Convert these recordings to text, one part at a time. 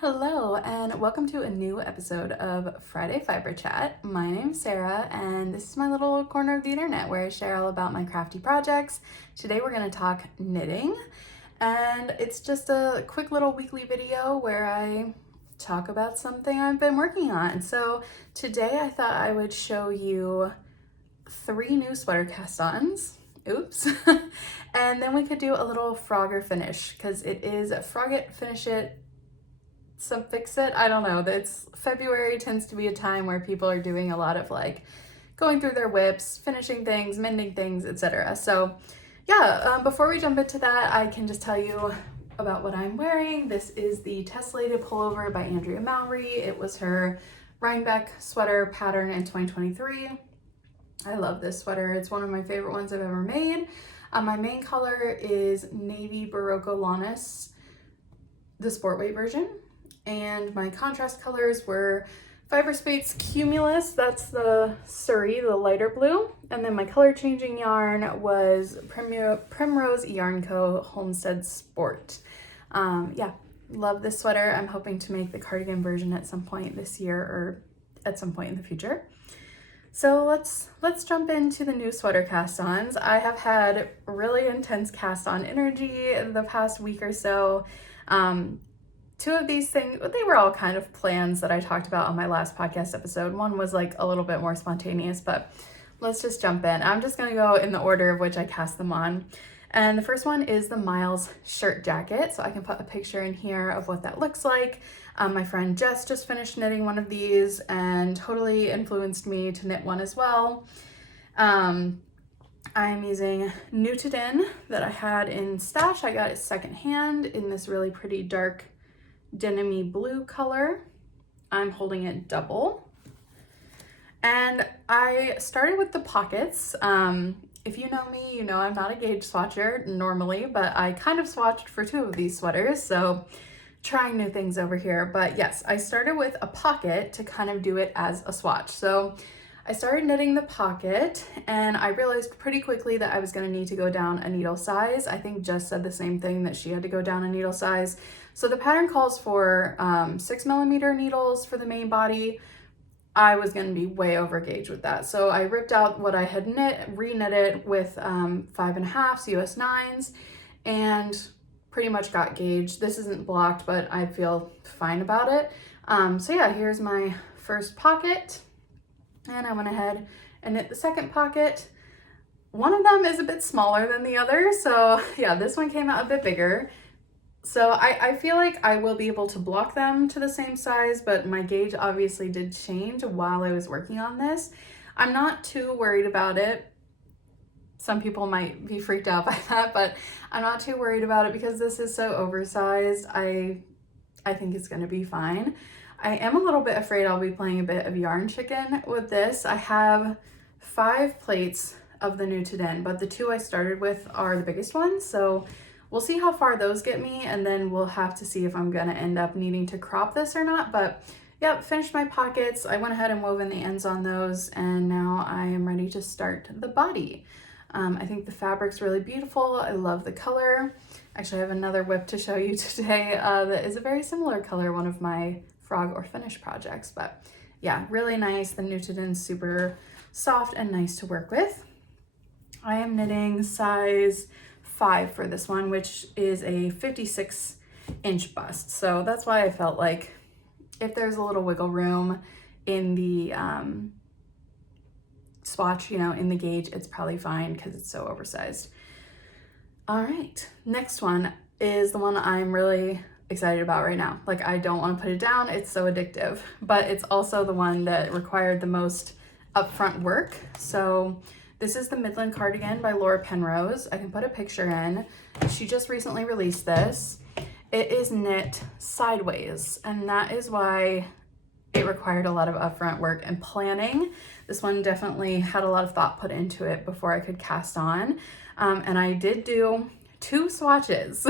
Hello, and welcome to a new episode of Friday Fiber Chat. My name's Sarah, and this is my little corner of the internet where I share all about my crafty projects. Today we're going to talk knitting, and it's just a quick little weekly video where I talk about something I've been working on. So today I thought I would show you 3 new sweater cast-ons. Oops. And then we could do a little Frogger finish, because it is Frog It, Finish It, Some Fix It. I don't know. It's February tends to be a time where people are doing a lot of like going through their whips, finishing things, mending things, etc. So yeah, before we jump into that, I can just tell you about what I'm wearing. This is the Tessellated Pullover by Andrea Mowry. It was her Rhinebeck sweater pattern in 2023. I love this sweater. It's one of my favorite ones I've ever made. My main color is Navy Barocco Lannis, the sport weight version. And my contrast colors were Fiber Space Cumulus, that's the Surrey, the lighter blue. And then my color changing yarn was Primrose Yarn Co. Homestead Sport. Yeah, love this sweater. I'm hoping to make the cardigan version at some point this year or at some point in the future. So let's jump into the new sweater cast-ons. I have had really intense cast-on energy the past week or so. 2 of these things, they were all kind of plans that I talked about on my last podcast episode. One was like a little bit more spontaneous, but let's just jump in. I'm just gonna go in the order of which I cast them on. And the first one is the Miles shirt jacket. So I can put a picture in here of what that looks like. My friend Jess just finished knitting one of these and totally influenced me to knit one as well. I am using Nutiden that I had in stash. I got it secondhand in this really pretty dark denim-y blue color. I'm holding it double. And I started with the pockets. If you know me, you know I'm not a gauge swatcher normally, but I kind of swatched for 2 of these sweaters, so trying new things over here. But yes, I started with a pocket to kind of do it as a swatch. So I started knitting the pocket and I realized pretty quickly that I was going to need to go down a needle size. I think Jess said the same thing, that she had to go down a needle size. So the pattern calls for 6mm needles for the main body. I was going to be way over gauge with that. So I ripped out what I had knit, re-knit it with 5.5 US 9s and pretty much got gauge. This isn't blocked, but I feel fine about it. So yeah, here's my first pocket. And I went ahead and knit the second pocket. One of them is a bit smaller than the other. So yeah, this one came out a bit bigger. So I feel like I will be able to block them to the same size, but my gauge obviously did change while I was working on this. I'm not too worried about it. Some people might be freaked out by that, but I'm not too worried about it because this is so oversized. I think it's gonna be fine. I am a little bit afraid I'll be playing a bit of yarn chicken with this. I have 5 plates of the Nutiden, but the 2 I started with are the biggest ones. So we'll see how far those get me, and then we'll have to see if I'm gonna end up needing to crop this or not. But yep, finished my pockets. I went ahead and woven the ends on those, and now I am ready to start the body. I think the fabric's really beautiful. I love the color. Actually, I have another whip to show you today that is a very similar color, one of my frog or finish projects. But yeah, really nice. The Nutiden's super soft and nice to work with. I am knitting size 5 for this one, which is a 56-inch bust. So that's why I felt like if there's a little wiggle room in the swatch, you know, in the gauge, it's probably fine because it's so oversized. All right, next one is the one I'm really excited about right now. Like, I don't want to put it down. It's so addictive, but it's also the one that required the most upfront work. So this is the Midland Cardigan by Laura Penrose. I can put a picture in. She just recently released this. It is knit sideways, and that is why it required a lot of upfront work and planning. This one definitely had a lot of thought put into it before I could cast on. And I did do 2 swatches,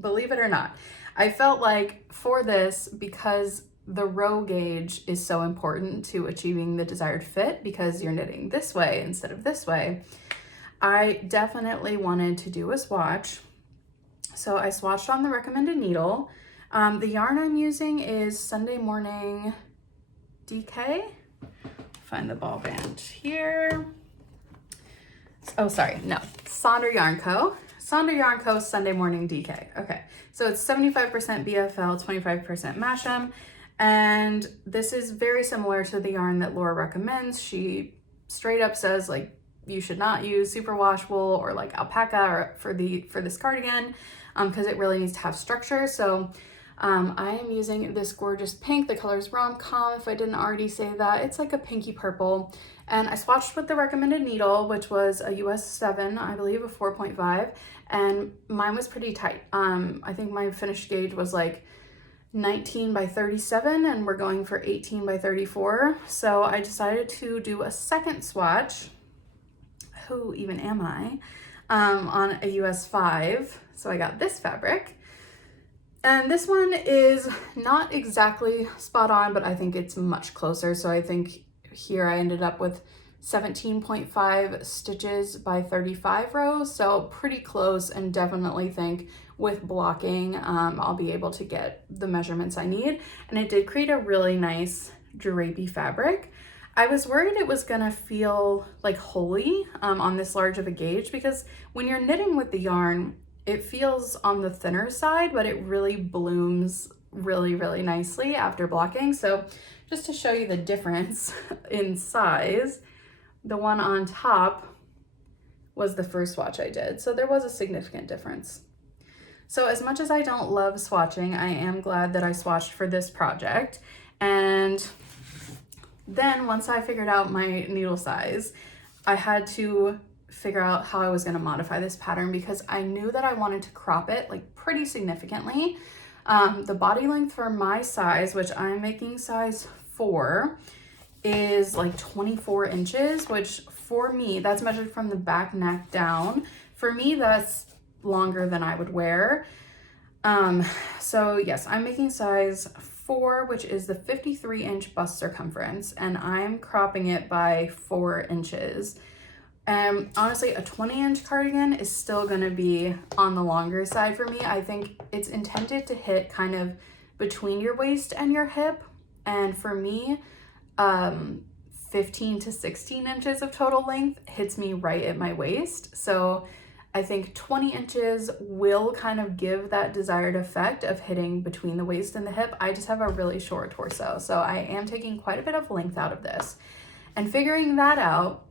believe it or not. I felt like for this, because the row gauge is so important to achieving the desired fit, because you're knitting this way instead of this way, I definitely wanted to do a swatch. So I swatched on the recommended needle, The yarn I'm using is Sunday Morning DK. Find the ball band here. Oh, sorry, no, Sonder Yarn Co. Sonder Yarn Co. Sunday Morning DK. Okay, so it's 75% BFL, 25% Masham, and this is very similar to the yarn that Laura recommends. She straight up says like you should not use superwash wool or like alpaca or for this cardigan because it really needs to have structure. So I am using this gorgeous pink. The color is Rom-Com, if I didn't already say that. It's like a pinky purple. And I swatched with the recommended needle, which was a US 7, I believe, a 4.5. And mine was pretty tight. I think my finished gauge was like 19 by 37, and we're going for 18 by 34. So I decided to do a second swatch. Who even am I? On a US 5. So I got this fabric. And this one is not exactly spot on, but I think it's much closer. So I think here I ended up with 17.5 stitches by 35 rows. So pretty close, and definitely think with blocking, I'll be able to get the measurements I need. And it did create a really nice drapey fabric. I was worried it was gonna feel like holey on this large of a gauge, because when you're knitting with the yarn, it feels on the thinner side, but it really blooms really, really nicely after blocking. So just to show you the difference in size, the one on top was the first swatch I did. So there was a significant difference. So as much as I don't love swatching, I am glad that I swatched for this project. And then once I figured out my needle size, I had to figure out how I was going to modify this pattern, because I knew that I wanted to crop it like pretty significantly. The body length for my size, which I'm making size 4, is like 24 inches, which for me, that's measured from the back neck down. For me, that's longer than I would wear. So yes, I'm making size 4, which is the 53-inch bust circumference, and I'm cropping it by 4 inches. Honestly, a 20-inch cardigan is still gonna be on the longer side for me. I think it's intended to hit kind of between your waist and your hip. And for me, 15 to 16 inches of total length hits me right at my waist. So I think 20 inches will kind of give that desired effect of hitting between the waist and the hip. I just have a really short torso, so I am taking quite a bit of length out of this. And figuring that out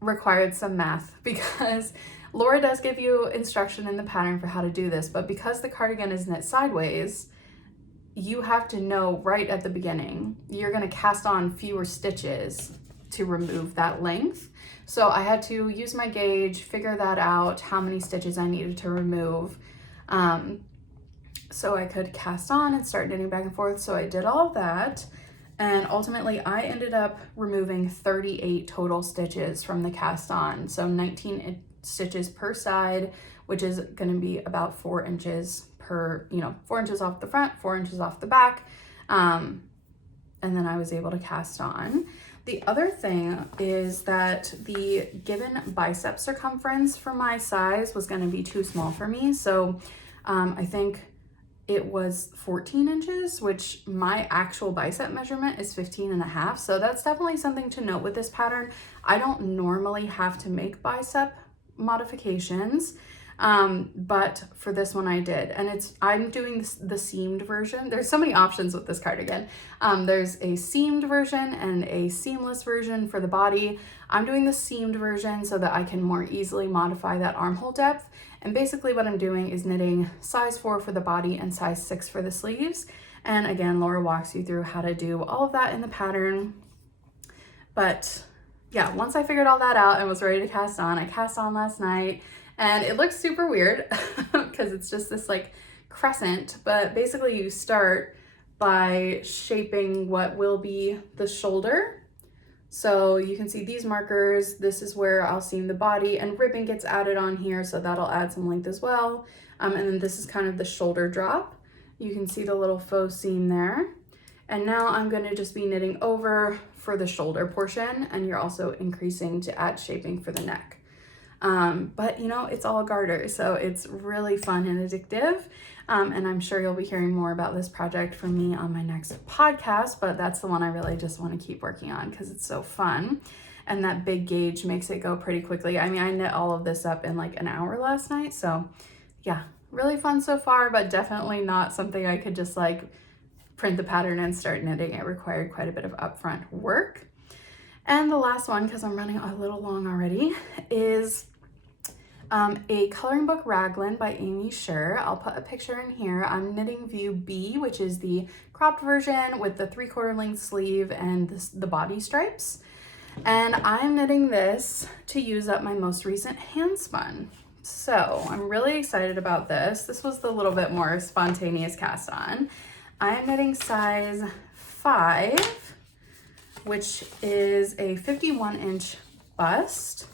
required some math, because Laura does give you instruction in the pattern for how to do this, but because the cardigan is knit sideways, you have to know right at the beginning you're going to cast on fewer stitches to remove that length. So I had to use my gauge, figure that out, how many stitches I needed to remove, so I could cast on and start knitting back and forth. So I did all of that. And ultimately, I ended up removing 38 total stitches from the cast on. So 19 stitches per side, which is gonna be about 4 inches per, 4 inches off the front, 4 inches off the back. And then I was able to cast on. The other thing is that the given bicep circumference for my size was gonna be too small for me. So I think it was 14 inches, which my actual bicep measurement is 15.5. So that's definitely something to note with this pattern. I don't normally have to make bicep modifications, but for this one I did. And I'm doing the seamed version. There's so many options with this cardigan. There's a seamed version and a seamless version for the body. I'm doing the seamed version so that I can more easily modify that armhole depth. And basically what I'm doing is knitting size 4 for the body and size 6 for the sleeves. And again, Laura walks you through how to do all of that in the pattern. But yeah, once I figured all that out and was ready to cast on, I cast on last night, and it looks super weird because it's just this like crescent, but basically you start by shaping what will be the shoulder. So you can see these markers. This is where I'll seam the body, and ribbon gets added on here, so that'll add some length as well. And then this is kind of the shoulder drop. You can see the little faux seam there. And now I'm going to just be knitting over for the shoulder portion, and you're also increasing to add shaping for the neck. But you know, it's all garter, so it's really fun and addictive. And I'm sure you'll be hearing more about this project from me on my next podcast, but that's the one I really just want to keep working on because it's so fun. And that big gauge makes it go pretty quickly. I mean, I knit all of this up in like an hour last night. So yeah, really fun so far, but definitely not something I could just like print the pattern and start knitting. It required quite a bit of upfront work. And the last one, because I'm running a little long already, is a coloring book raglan by Amy Sher. I'll put a picture in here. I'm knitting view B, which is the cropped version with the 3/4 length sleeve and the body stripes. And I'm knitting this to use up my most recent hand spun. So I'm really excited about this. This was the little bit more spontaneous cast on. I'm knitting size 5, which is a 51-inch bust.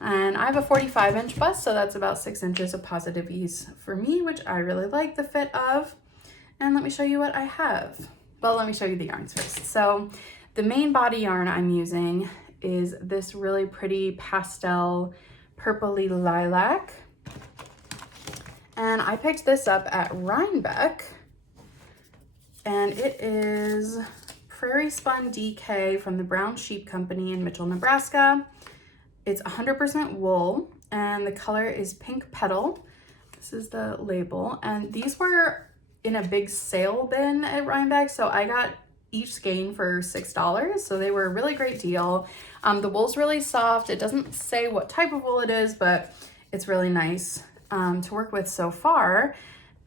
And I have a 45-inch bust, so that's about 6 inches of positive ease for me, which I really like the fit of. And let me show you what I have. Well, let me show you the yarns first. So the main body yarn I'm using is this really pretty pastel purpley lilac. And I picked this up at Rhinebeck. And it is Prairie Spun DK from the Brown Sheep Company in Mitchell, Nebraska. It's 100% wool, and the color is Pink Petal. This is the label, and these were in a big sale bin at Rhinebeck, so I got each skein for $6, so they were a really great deal. The wool's really soft. It doesn't say what type of wool it is, but it's really nice to work with so far.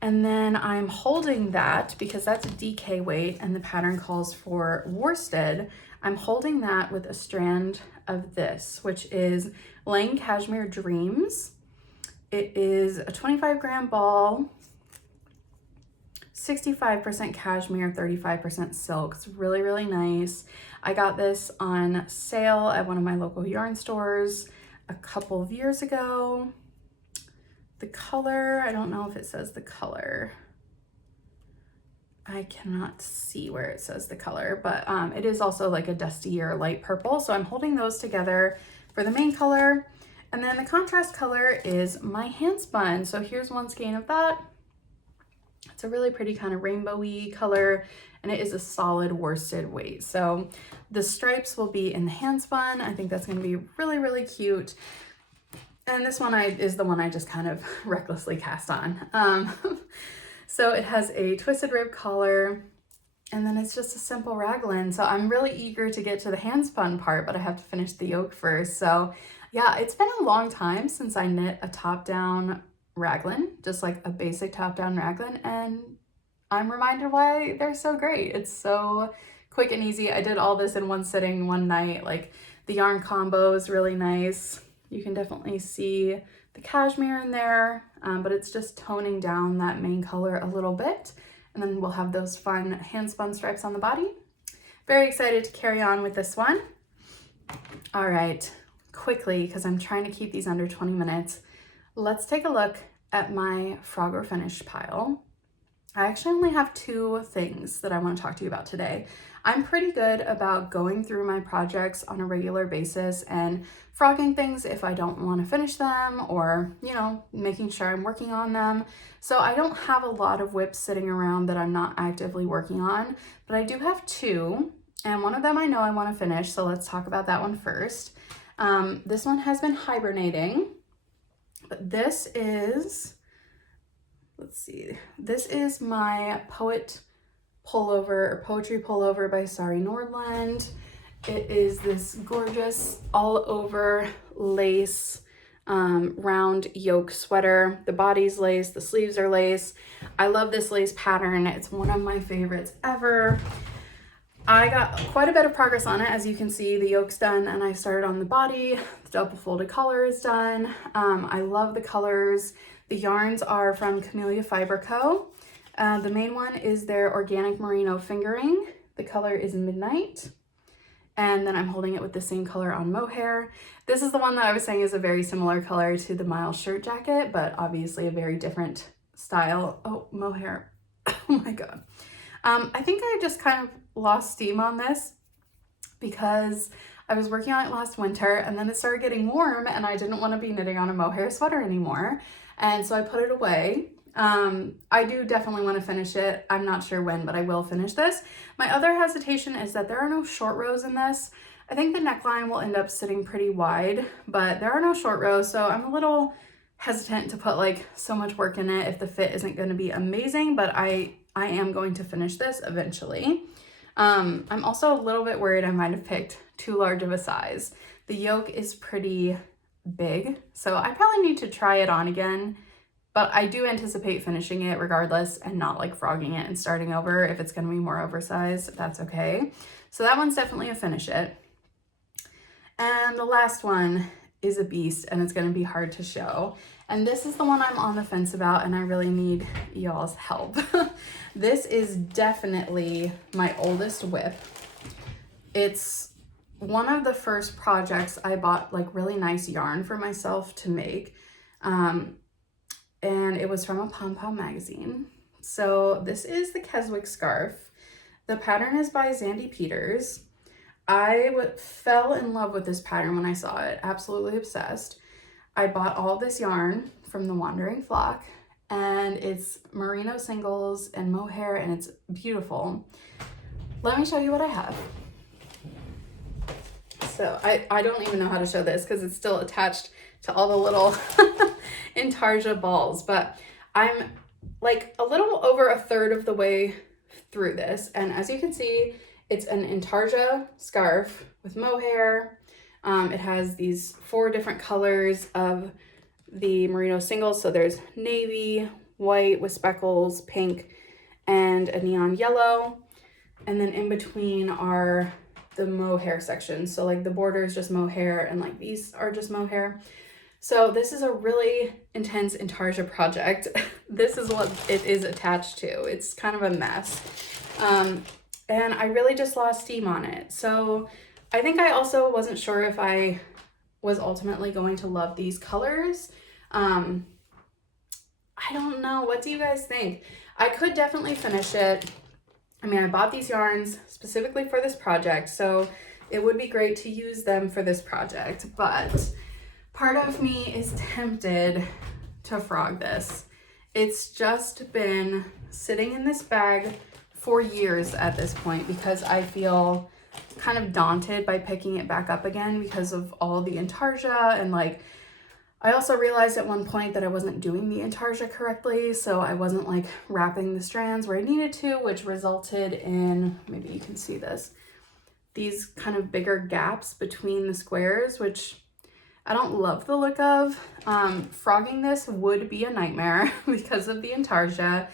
And then I'm holding that, because that's a DK weight and the pattern calls for worsted. I'm holding that with a strand of this, which is Lane Cashmere Dreams. It is a 25-gram ball, 65% cashmere, 35% silk. It's really, really nice. I got this on sale at one of my local yarn stores a couple of years ago. The color, I don't know if it says the color. I cannot see where it says the color, but it is also like a dusty or light purple. So I'm holding those together for the main color. And then the contrast color is my hand spun. So here's one skein of that. It's a really pretty kind of rainbowy color, and it is a solid worsted weight. So the stripes will be in the hand spun. I think that's going to be really, really cute. And this one is the one I just kind of recklessly cast on. So it has a twisted rib collar, and then it's just a simple raglan. So I'm really eager to get to the hand spun part, but I have to finish the yoke first. So yeah, it's been a long time since I knit a top-down raglan, just like a basic top-down raglan, and I'm reminded why they're so great. It's so quick and easy. I did all this in one sitting, one night. Like the yarn combo is really nice. You can definitely see the cashmere in there, but it's just toning down that main color a little bit. And then we'll have those fun hand spun stripes on the body. Very excited to carry on with this one. All right, quickly, because I'm trying to keep these under 20 minutes, let's take a look at my Frogger Finish pile. I actually only have 2 things that I want to talk to you about today. I'm pretty good about going through my projects on a regular basis and frogging things if I don't want to finish them, or, you know, making sure I'm working on them. So I don't have a lot of whips sitting around that I'm not actively working on, but I do have 2, and one of them I know I want to finish, so let's talk about that one first. This one has been hibernating, but this is, let's see, this is my poetry pullover by Sari Nordland. It is this gorgeous all over lace round yoke sweater. The body's lace, the sleeves are lace. I love this lace pattern. It's one of my favorites ever. I got quite a bit of progress on it. As you can see, the yoke's done and I started on the body. The double folded collar is done. I love the colors. The yarns are from Camellia Fiber Co. The main one is their organic merino fingering. The color is Midnight. And then I'm holding it with the same color on mohair. This is the one that I was saying is a very similar color to the Miles shirt jacket, but obviously a very different style. Oh, mohair. Oh my God. I think I just kind of lost steam on this because I was working on it last winter, and then it started getting warm and I didn't want to be knitting on a mohair sweater anymore. And so I put it away. I do definitely want to finish it. I'm not sure when, but I will finish this. My other hesitation is that there are no short rows in this. I think the neckline will end up sitting pretty wide, but there are no short rows, so I'm a little hesitant to put like so much work in it if the fit isn't going to be amazing, but I am going to finish this eventually. I'm also a little bit worried I might have picked too large of a size. The yoke is pretty big, so I probably need to try it on again, but I do anticipate finishing it regardless and not like frogging it and starting over. If it's going to be more oversized, that's okay. So that one's definitely a finish it. And the last one is a beast, and it's going to be hard to show. And this is the one I'm on the fence about, and I really need y'all's help. This is definitely my oldest whip. It's one of the first projects I bought like really nice yarn for myself to make. And it was from a Pom Pom magazine. So this is the Keswick scarf. The pattern is by Zandy Peters. I fell in love with this pattern when I saw it, absolutely obsessed. I bought all this yarn from the Wandering Flock, and it's merino singles and mohair, and it's beautiful. Let me show you what I have. So I don't even know how to show this because it's still attached to all the little intarsia balls, but I'm like a little over a third of the way through this, and as you can see, it's an intarsia scarf with mohair. It has these 4 different colors of the merino singles. So there's navy, white with speckles, pink, and a neon yellow. And then in between are the mohair sections. So like the border is just mohair and like these are just mohair. So this is a really intense intarsia project. This is what it is attached to. It's kind of a mess. And I really just lost steam on it. So I think I also wasn't sure if I was ultimately going to love these colors. I don't know. What do you guys think? I could definitely finish it. I mean, I bought these yarns specifically for this project, so it would be great to use them for this project. But part of me is tempted to frog this. It's just been sitting in this bag for years at this point because I feel kind of daunted by picking it back up again because of all the intarsia, and like I also realized at one point that I wasn't doing the intarsia correctly, so I wasn't like wrapping the strands where I needed to, which resulted in, maybe you can see this, these kind of bigger gaps between the squares, which I don't love the look of. Frogging this would be a nightmare because of the intarsia,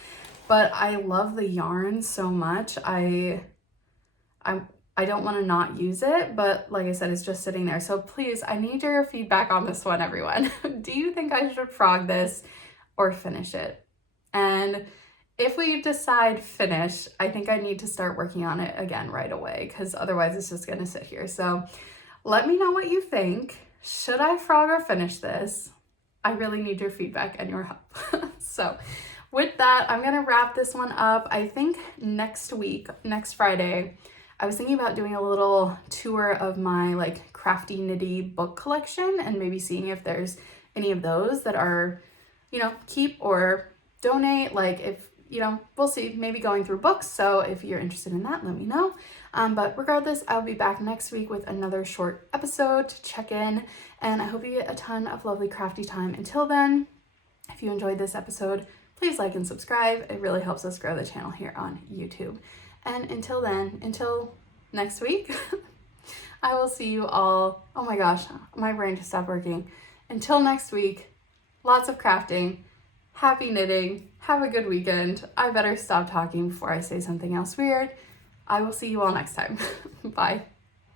but I love the yarn so much. I don't want to not use it, but like I said, it's just sitting there. So please, I need your feedback on this one, everyone. Do you think I should frog this or finish it? And if we decide finish, I think I need to start working on it again right away because otherwise it's just going to sit here. So let me know what you think. Should I frog or finish this? I really need your feedback and your help. So with that, I'm going to wrap this one up. I think next week, next Friday, I was thinking about doing a little tour of my like crafty knitty book collection and maybe seeing if there's any of those that are, you know, keep or donate. Like if, you know, we'll see, maybe going through books. So if you're interested in that, let me know. But regardless, I'll be back next week with another short episode to check in. And I hope you get a ton of lovely crafty time. Until then, if you enjoyed this episode, please like and subscribe. It really helps us grow the channel here on YouTube. And until then, until next week, I will see you all. Oh my gosh, my brain just stopped working. Until next week, lots of crafting, happy knitting, have a good weekend. I better stop talking before I say something else weird. I will see you all next time. Bye.